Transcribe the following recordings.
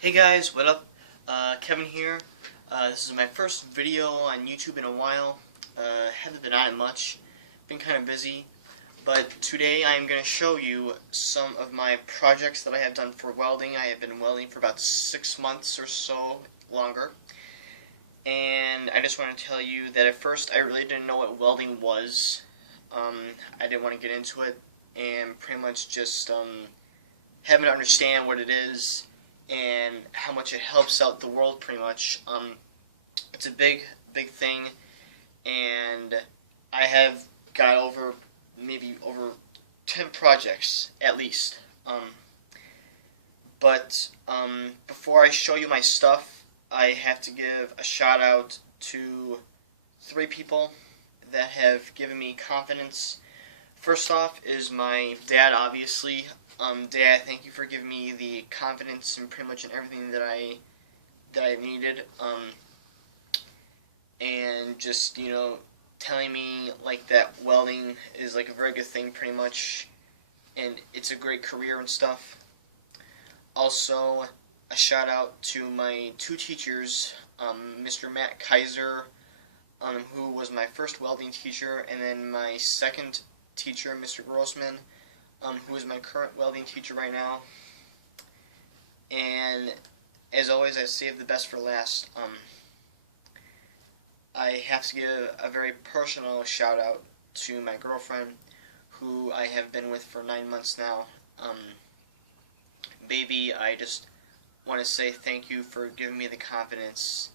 Hey guys, what up? Kevin here. This is my first video on YouTube in a while. Haven't been on it much. Been kind of busy. But today I am going to show you some of my projects that I have done for welding. I have been welding for about 6 months or so longer. And I just want to tell you that at first I really didn't know what welding was. I didn't want to get into it and pretty much just having to understand what it is and how much it helps out the world pretty much. It's a big thing, and I have got maybe over 10 projects at least. But before I show you my stuff, I have to give a shout out to 3 people that have given me confidence. First off is my dad, obviously. Dad, thank you for giving me the confidence and pretty much in everything that I needed. And just, telling me like that welding is like a very good thing pretty much, and it's a great career and stuff. Also, a shout out to my 2 teachers, Mr. Matt Kaiser, who was my first welding teacher, and then my second teacher, Mr. Grossman, who is my current welding teacher right now. And as always, I save the best for last. I have to give a very personal shout out to my girlfriend, who I have been with for 9 months now. Baby, I just want to say thank you for giving me the confidence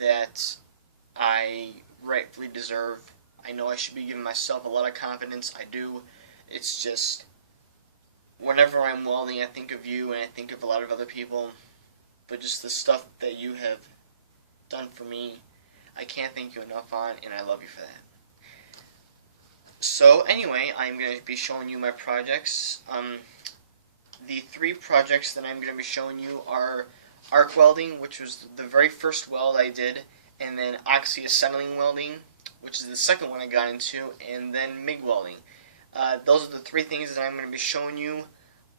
that I rightfully deserve. I know I should be giving myself a lot of confidence. I do. It's just, whenever I'm welding, I think of you and I think of a lot of other people. But just the stuff that you have done for me, I can't thank you enough on, and I love you for that. So anyway, I'm going to be showing you my projects. The 3 projects that I'm going to be showing you are arc welding, which was the very first weld I did, and then oxy-acetylene welding, which is the second one I got into, and then MIG welding. Those are the 3 things that I'm going to be showing you.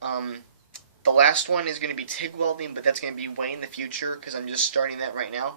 The last one is going to be TIG welding, but that's going to be way in the future because I'm just starting that right now.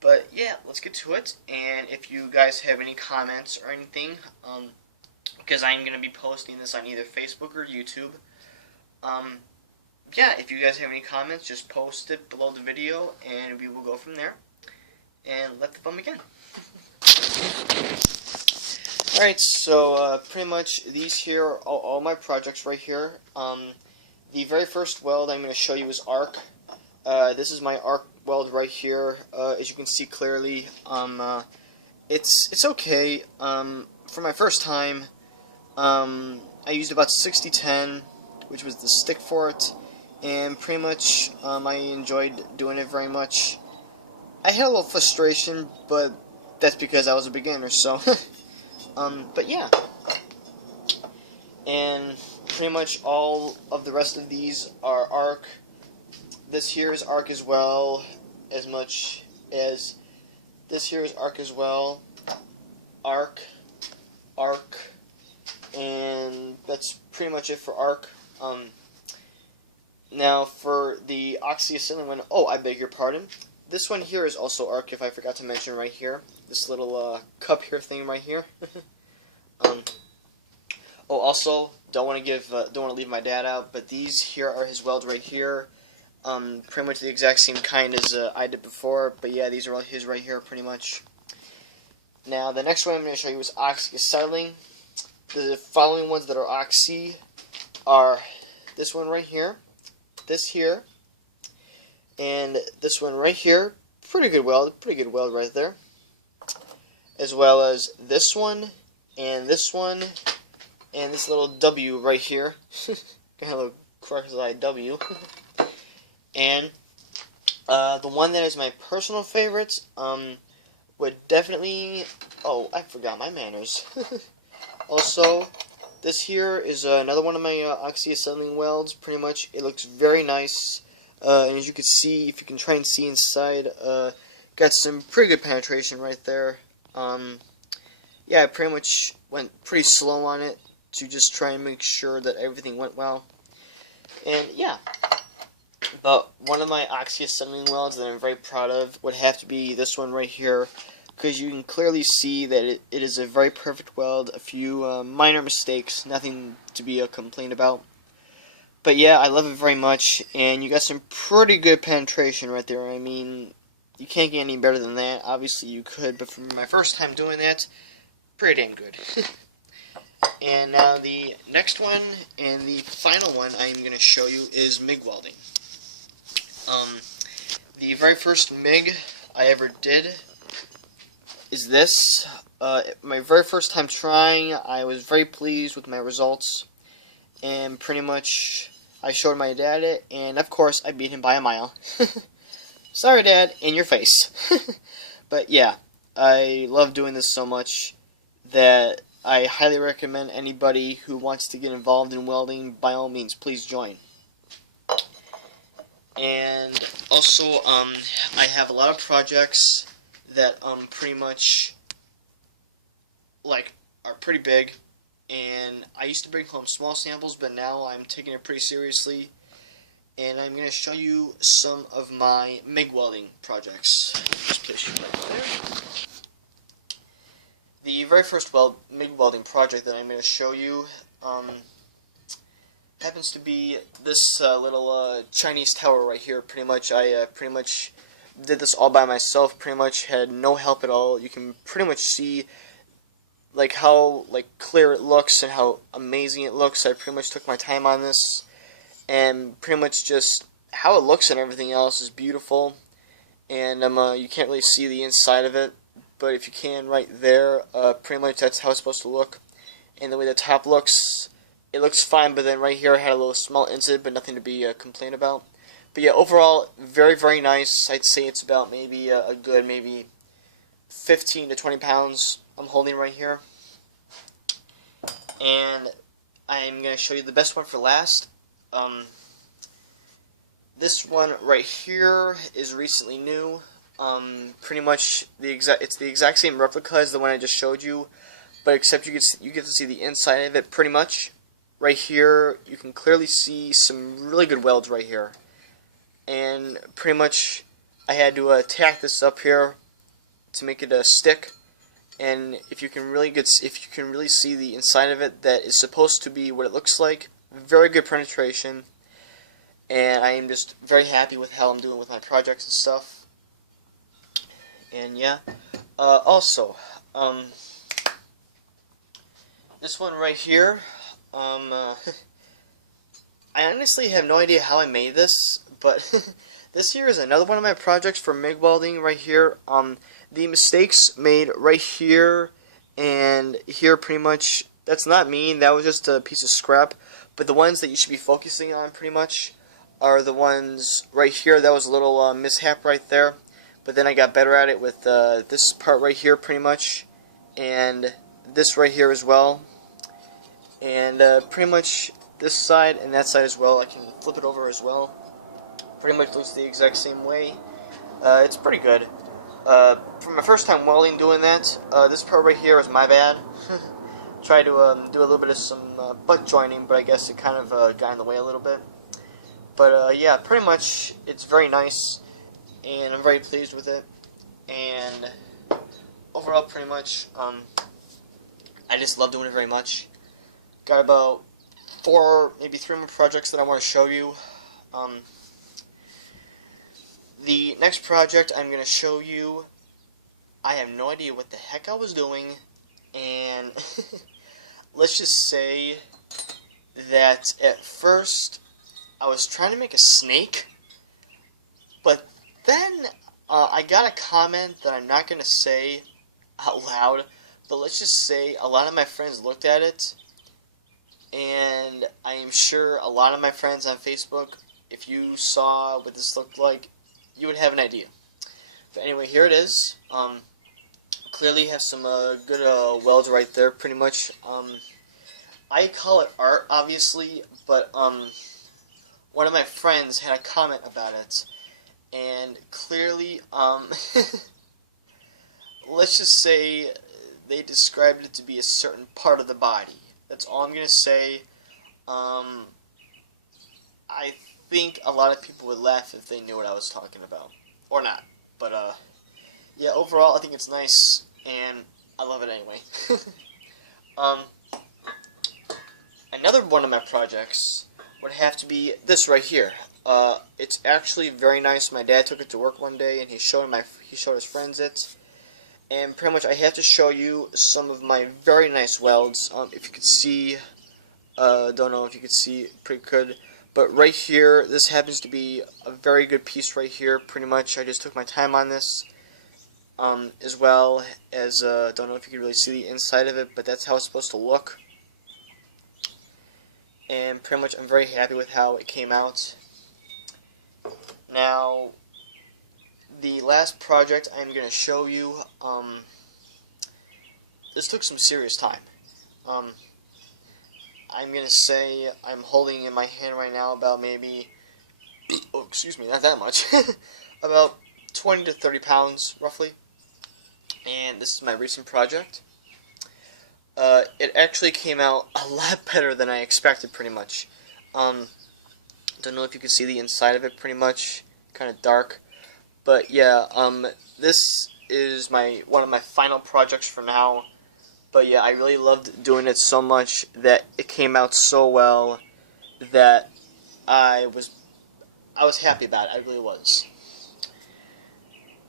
But yeah, let's get to it. And if you guys have any comments or anything, because I'm going to be posting this on either Facebook or YouTube, yeah, if you guys have any comments, just post it below the video, and we will go from there. And let the fun begin. Alright, so pretty much these here are all my projects right here. The very first weld I'm going to show you is arc. This is my arc weld right here. As you can see clearly, it's okay. For my first time, I used about 60-10, which was the stick for it, and pretty much I enjoyed doing it very much. I had a little frustration, but that's because I was a beginner, so but yeah. And pretty much all of the rest of these are arc. This here is arc as well, as much as this here is arc as well. Arc, arc, and that's pretty much it for arc. Now for the oxy-acetylene one, oh, I beg your pardon. This one here is also arc, if I forgot to mention right here. This little cup here thing right here. Oh, also, don't want to leave my dad out, but these here are his welds right here. Pretty much the exact same kind as I did before, but yeah, these are all his right here, pretty much. Now, the next one I'm going to show you is oxy-acetylene. The following ones that are oxy are this one right here, this here, and this one right here. Pretty good weld right there. As well as this one, and this little W right here. Got a little cross-eye W. And the one that is my personal favorite would definitely... Oh, I forgot my manners. Also, this here is another one of my oxy-acetylene welds. Pretty much, it looks very nice. And as you can see, if you can try and see inside, got some pretty good penetration right there. Yeah, I pretty much went pretty slow on it to just try and make sure that everything went well. And yeah, One of my oxyacetylene welds that I'm very proud of would have to be this one right here, because you can clearly see that it is a very perfect weld. A few minor mistakes, nothing to be complained about. But yeah, I love it very much, and you got some pretty good penetration right there. I mean, you can't get any better than that. Obviously you could, but for my first time doing that, pretty damn good. And now the next one, and the final one I'm going to show you is MIG welding. The very first MIG I ever did is this. My very first time trying, I was very pleased with my results, and pretty much I showed my dad it, and of course I beat him by a mile. Sorry, Dad, in your face. But yeah, I love doing this so much that I highly recommend anybody who wants to get involved in welding, by all means, please join. And also, I have a lot of projects that pretty much are pretty big, and I used to bring home small samples, but now I'm taking it pretty seriously, and I'm going to show you some of my MIG welding projects. Just place you right there. The very first MIG welding project that I'm going to show you happens to be this little Chinese tower right here. Pretty much, I pretty much did this all by myself. Pretty much had no help at all. You can pretty much see how clear it looks and how amazing it looks. I pretty much took my time on this, and pretty much just how it looks and everything else is beautiful. And you can't really see the inside of it, but if you can right there, pretty much that's how it's supposed to look. And the way the top looks, it looks fine, but then right here I had a little small incident, but nothing to be complained about. But yeah, overall, very, very nice. I'd say it's about maybe a good maybe 15 to 20 pounds I'm holding right here. And I'm going to show you the best one for last. This one right here is recently new. Pretty much it's the exact same replica as the one I just showed you, but except you get to see the inside of it pretty much. Right here, you can clearly see some really good welds right here, and pretty much I had to tack this up here to make it stick. And if you can really see the inside of it, that is supposed to be what it looks like. Very good penetration, and I am just very happy with how I'm doing with my projects and stuff. And yeah, also, this one right here, I honestly have no idea how I made this, but this here is another one of my projects for MIG welding right here. The mistakes made right here and here, pretty much, that's not mean, that was just a piece of scrap, but the ones that you should be focusing on pretty much are the ones right here. That was a little mishap right there, but then I got better at it with this part right here pretty much, and this right here as well, and pretty much this side and that side as well. I can flip it over as well. Pretty much looks the exact same way. It's pretty good. For my first time welding doing that, this part right here is my bad. Tried to do a little bit of some butt joining, but I guess it kind of got in the way a little bit. But yeah, pretty much it's very nice, and I'm very pleased with it. And overall, pretty much, I just love doing it very much. Got about 4, maybe 3 more projects that I want to show you. The next project I'm going to show you, I have no idea what the heck I was doing, and let's just say that at first I was trying to make a snake, but then I got a comment that I'm not going to say out loud, but let's just say a lot of my friends looked at it, and I am sure a lot of my friends on Facebook, if you saw what this looked like, you would have an idea. But anyway, here it is. Clearly have some good welds right there, pretty much. I call it art, obviously, but one of my friends had a comment about it, and clearly, let's just say they described it to be a certain part of the body. That's all I'm going to say. I think a lot of people would laugh if they knew what I was talking about. Or not. But, yeah, overall, I think it's nice, and I love it anyway. Another one of my projects would have to be this right here. It's actually very nice. My dad took it to work one day, and he showed his friends it. And pretty much, I have to show you some of my very nice welds. If you could see, don't know if you could see pretty good, but right here, this happens to be a very good piece right here. Pretty much, I just took my time on this, as well as don't know if you can really see the inside of it, but that's how it's supposed to look. And pretty much, I'm very happy with how it came out. Now, the last project I'm going to show you, this took some serious time. I'm going to say I'm holding in my hand right now about maybe, oh, excuse me, not that much, about 20 to 30 pounds, roughly. And this is my recent project. It actually came out a lot better than I expected, pretty much. Don't know if you can see the inside of it, pretty much, kind of dark. But yeah, this is one of my final projects for now. But yeah, I really loved doing it so much that it came out so well that I was happy about it. I really was.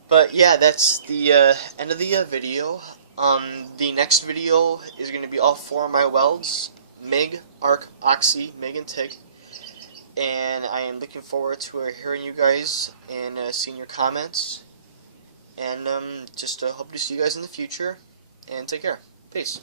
But yeah, that's the end of the video. The next video is going to be all 4 of my welds: MIG, ARC, Oxy, MIG, and TIG. And I am looking forward to hearing you guys and seeing your comments. And just hope to see you guys in the future. And take care. Peace.